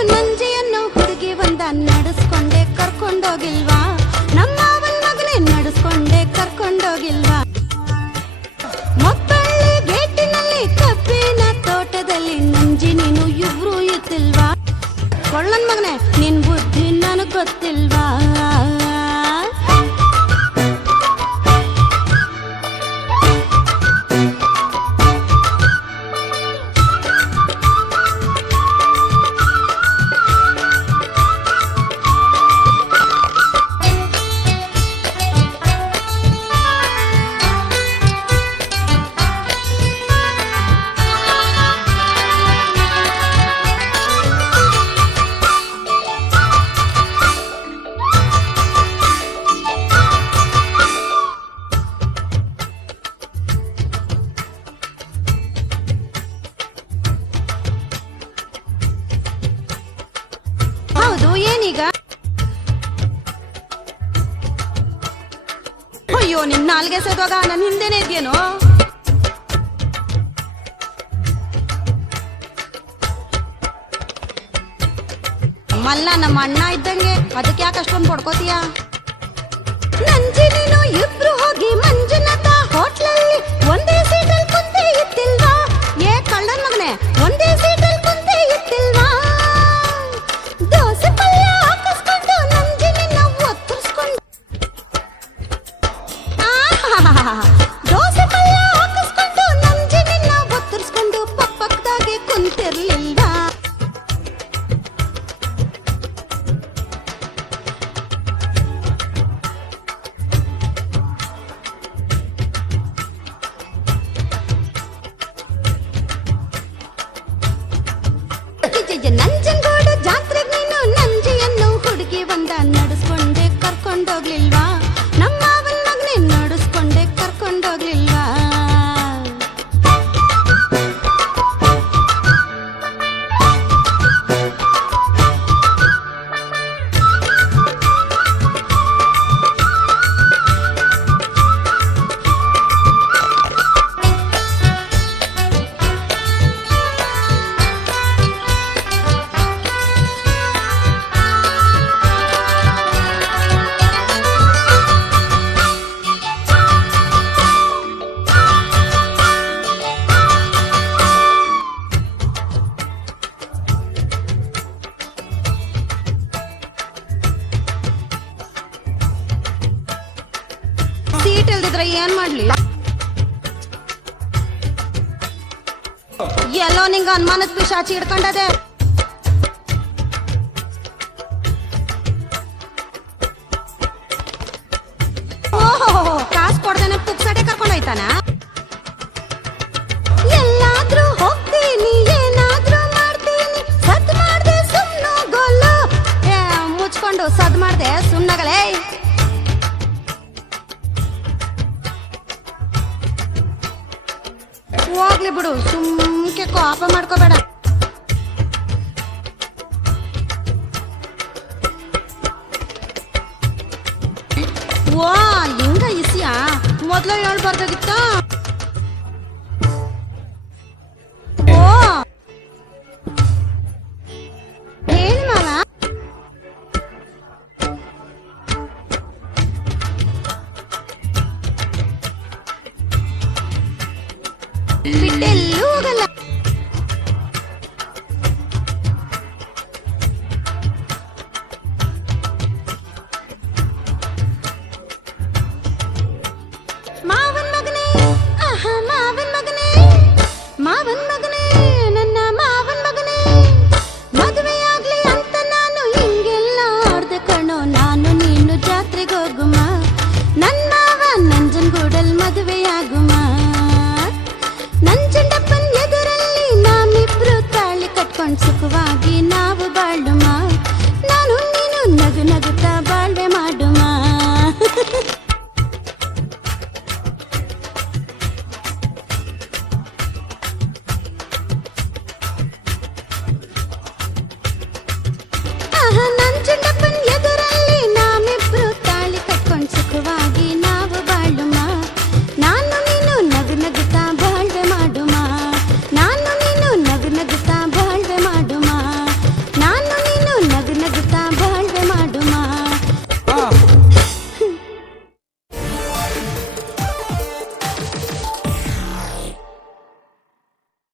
ನೀನು ನಂಜಿ ಅನ್ನೋ ಹುಡುಗಿ ಒಂದ ನಡೆಸ್ಕೊಂಡೆ ಕರ್ಕೊಂಡೋಗಿಲ್ವಾ ನಮ್ಮ ಅವನ್ ಮಗನೇ ನಡೆಸ್ಕೊಂಡೆ ಕರ್ಕೊಂಡೋಗಿಲ್ವಾ ಮಕ್ಕಳ್ಳಿ ಗೇಟಿನಲ್ಲಿ ಕಬ್ಬಿನ ತೋಟದಲ್ಲಿ ನಂಜಿ ನೀನು ಇಬ್ರು ಇತ್ತಿಲ್ವಾ ಕೊಳ್ಳನ್ ಮಗನೇ ನಿನ್ ಬುದ್ಧಿ ನನಗ್ ಗೊತ್ತಿಲ್ವಾ ಏನೀಗ ಅಯ್ಯೋ ನಿನ್ ನಾಲ್ಗೆ ಸೋದಾಗ ನನ್ನ ಹಿಂದೆನೆ ಇದೆಯೇನೋ ಮಲ್ಲ ನಮ್ಮ ಅಣ್ಣ ಇದ್ದಂಗೆ ಅದಕ್ಕೆ ಯಾಕೆ ಅಷ್ಟೊಂದು ಪಡ್ಕೋತೀಯ ನಂಜಿ ನೀನು ಇಬ್ರು ಹೋಗಿ ಮಂಜುನಾಥ ಹೋಟ್ಲಲ್ಲಿ ಒಂದೇ ಸೀಟಲ್ಲಿ ಕುಂತೆ ಇತ್ತಿಲ್ವಾ ಏ ಕಳ್ಳನ್ ಮಗನೇ ಒಂದೇ ಸೀಟಲ್ಲಿ ಕುಂತೆ ಇತ್ತಿಲ್ವಾ ದೋಸೆ ಪಲ್ಯ ಹಾಕಿಸ್ಕೊಂಡು ನಂಜಿ ನಿನ್ನ ಒತ್ತರಿಸ್ಕೊಂಡು ದೋಸೆ ಪಲ್ಯ ಹಾಕಿಸ್ಕೊಂಡು ನಂಜಿ ನಿನ್ನ ಒತ್ತರಿಸ್ಕೊಂಡು ಪಕ್ಕದಾಗೆ ಕುಂತಿರ್ಲಿಲ್ವಾ ನಂಜನಗೂಡು ಜಾತ್ರೆಗೆ ನೀನು ನಂಜಿಯನ್ನು ಹುಡುಗಿ ಒಂದ ನಡೆಸ್ಕೊಂಡೆ ಕರ್ಕೊಂಡೋಗ್ಲಿಲ್ವಾ ನಮ್ಮ ಅವನ್ ಮಗನೇ ನಡೆಸ್ಕೊಂಡೆ ಕರ್ಕೊಂಡೋಗ್ಲಿಲ್ವಾ ಸೀಟ್ ಇಲ್ದಿದ್ರೆ ಏನ್ ಮಾಡ್ಲಿ ಎಲ್ಲೋ ನಿಂಗ ಅನುಮಾನದ ಪಿಶಾಚಿ ಹಿಡ್ಕೊಂಡದೆ ಓಹೋ ಕಾಸು ಕೊಡ್ದೇನೆ ಪುಕ್ಸಟೆ ಕರ್ಕೊಂಡೋಯ್ತಾನ ಎಲ್ಲಾದ್ರೂ ಹೋಗ್ತೀನಿ ಏನಾದ್ರೂ ಮಾಡ್ತೀನಿ ಸದ್ ಮಾಡ್ದೆ ಸುಮ್ನು ಗೊಲ್ಲು ಮುಚ್ಕೊಂಡು ಸದ್ ಮಾಡ್ದೆ ಸುಮ್ನಾಗಲೇ ಹೋಗ್ಲಿ ಬಿಡು ಸುಮ್ಕೆ ಕೋಪ ಮಾಡ್ಕೋಬೇಡ ವಾ ಹಿಂಗ ಇಸಿಯಾ ಮೊದ್ಲು ಹೇಳ್ಬಾರ್ದಾಗಿತ್ತ